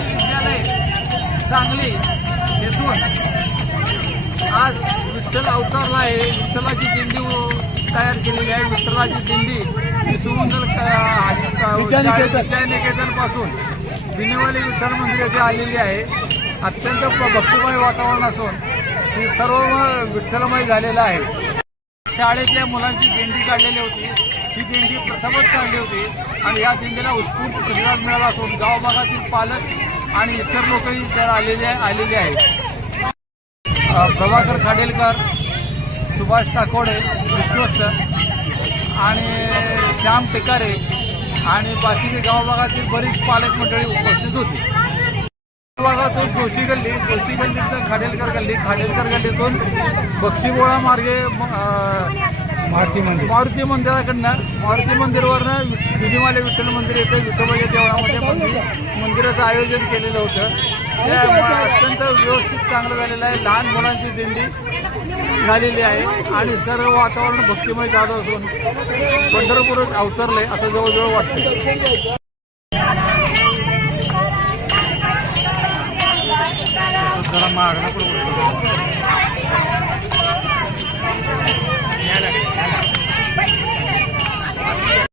सुमंगल विद्यालय सांगली येथून आज विठ्ठल अवतारला आहे. विठ्ठलाची दिंडी तयार केलेली आहे. विठ्ठलाची दिंडी ही सुमंगल विद्यानिकेतन. पासून बिनेवाली विठ्ठल मंदिर येथे आलेली आहे. अत्यंत भक्तिमय वातावरण असून हे सर्व विठ्ठलमय झालेलं आहे. शाळेतल्या मुलांची दिंडी काढलेली होती. ही दिंडी प्रथमच काढली होती. आणि या दिंडीला उत्स्फूर्त प्रतिसाद मिळाला असून गावभागातील पालक आणि इतर लोकही तर आलेले आलेले आहेत. प्रभाकर खाडेलकर सुभाष टाकोडे विश्वस्त आणि श्याम टेकारे आणि बाकीचे गावभागातील बरीच पालक मंडळी उपस्थित होती. भागातून जोशी गल्ली जोशी गल्लीतून खाडेलकर गल्ली खाडेलकर गल्लीतून बक्षीबोळा मार्गे मारुती मंदिर. मारुती मंदिराकडनं मारुती मंदिरवरनं विधिमाले विठ्ठल मंदिर येथे विठोबाच्या देवळामध्ये मंदिर मंदिराचं आयोजन केलेलं होतं. ते अत्यंत व्यवस्थित चांगलं झालेलं आहे. लहान मुलांची दिंडी झालेली आहे आणि सर्व वातावरण भक्तिमय झालं असून पंढरपूरच अवतरलंय असं जवळजवळ वाटतं जरा मागणं पण.